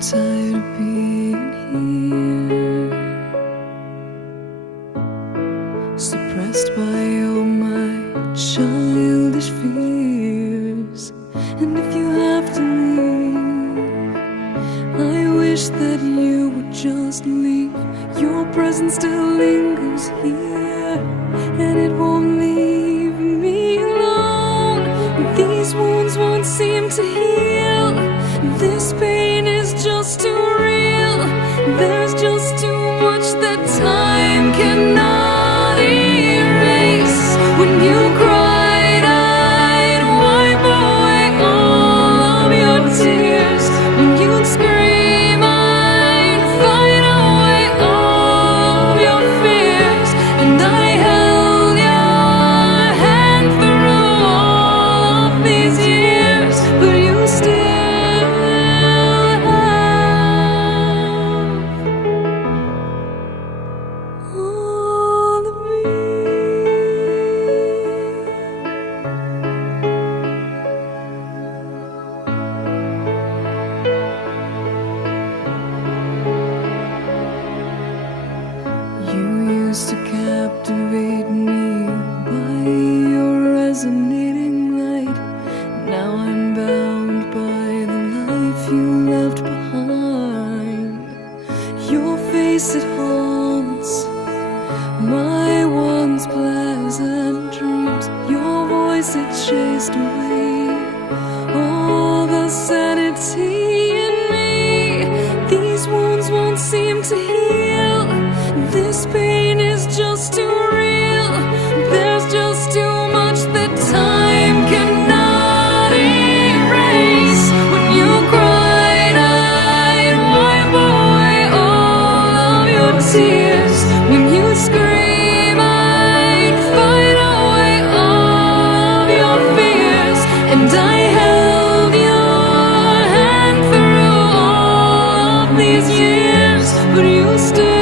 tired of being here, suppressed by all my childish fears. And if you have to leave, I wish that you would just leave. Your presence still lingers here, and it won't leave me alone. These wounds won't seem to heal. This pain is just too real. There's just too much that time cannot erase. When you cried, I'd wipe away all of your tears. When you'd scream, I'd fight away all of your fears. And I held your hand through all of these years, but you still all of me. You used to captivate me by your resonating light. Now I'm bound by the life you left behind. Your face, it haunts my once pleasant dreams. Your voice, it chased away all the sanity in me. These wounds won't seem to heal. This pain is just too real. There's just too much that time cannot erase. When you cried, I'd wipe away all of your tears. When you scream, I'd fight away all of your fears. And I held your hand through all of these years, but you still